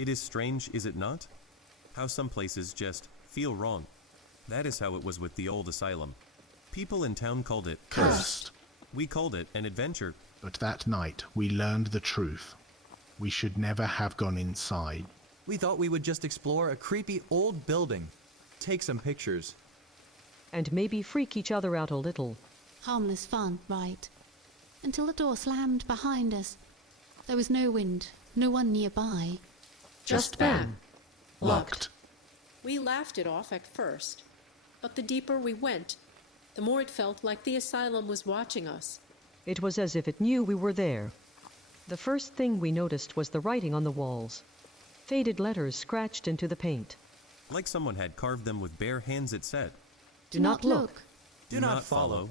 It is strange, is it not? How some places just feel wrong. That is how it was with the old asylum. People in town called it Cursed. We called it an adventure. But that night we learned the truth. We should never have gone inside. We thought we would just explore a creepy old building, take some pictures. And maybe freak each other out a little. Harmless fun, right? Until the door slammed behind us. There was no wind, no one nearby. Just bam. Locked. We laughed it off at first, but the deeper we went, the more it felt like the asylum was watching us. It was as if it knew we were there. The first thing we noticed was the writing on the walls. Faded letters scratched into the paint. Like someone had carved them with bare hands, it said. Do not look. Do not follow.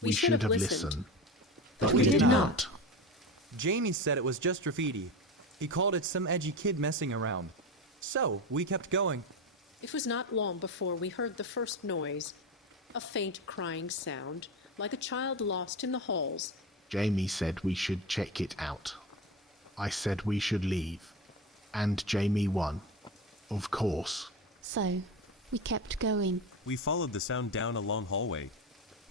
We should have listened. But we we did did not. not. Jamie said it was just graffiti. He called it some edgy kid messing around. So, we kept going. It was not long before we heard the first noise, a faint crying sound, like a child lost in the halls. Jamie said we should check it out. I said we should leave. And Jamie won. Of course. So, we kept going. We followed the sound down a long hallway.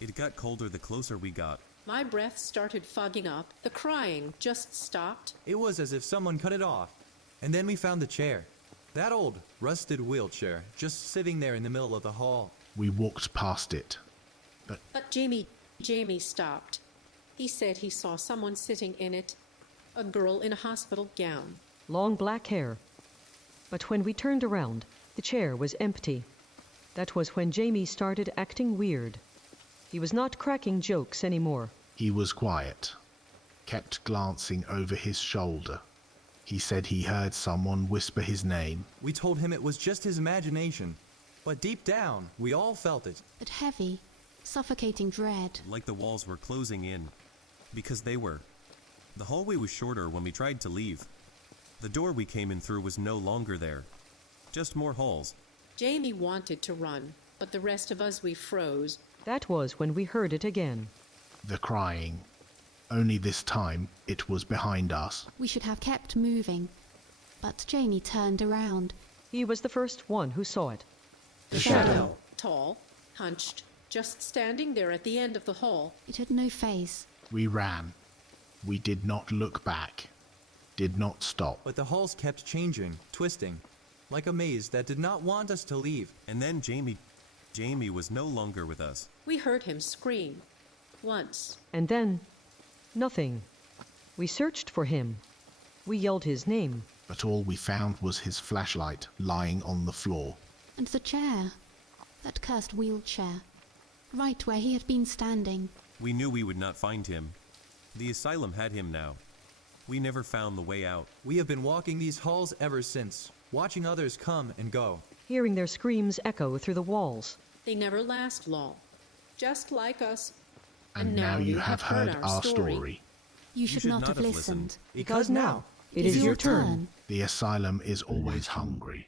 It got colder the closer we got. My breath started fogging up. The crying just stopped. It was as if someone cut it off. And then we found the chair. That old, rusted wheelchair, just sitting there in the middle of the hall. We walked past it. But Jamie stopped. He said he saw someone sitting in it, a girl in a hospital gown. Long black hair. But when we turned around, the chair was empty. That was when Jamie started acting weird. He was not cracking jokes anymore. He was quiet. Kept glancing over his shoulder. He said he heard someone whisper his name. We told him it was just his imagination. But deep down, we all felt it. But heavy, suffocating dread. Like the walls were closing in. Because they were. The hallway was shorter when we tried to leave. The door we came in through was no longer there. Just more halls. Jamie wanted to run, but the rest of us, we froze. That was when we heard it again. The crying. Only this time, it was behind us. We should have kept moving. But Jamie turned around. He was the first one who saw it. The shadow. Tall, hunched, just standing there at the end of the hall. It had no face. We ran. We did not look back. Did not stop. But the halls kept changing, twisting, like a maze that did not want us to leave. And then Jamie was no longer with us. We heard him scream. Once. And then, nothing. We searched for him. We yelled his name. But all we found was his flashlight lying on the floor. And the chair. That cursed wheelchair. Right where he had been standing. We knew we would not find him. The asylum had him now. We never found the way out. We have been walking these halls ever since, watching others come and go. Hearing their screams echo through the walls. They never last long. Just like us. And now you have heard our story. You should not have listened. Because now, it is your turn. The asylum is always hungry.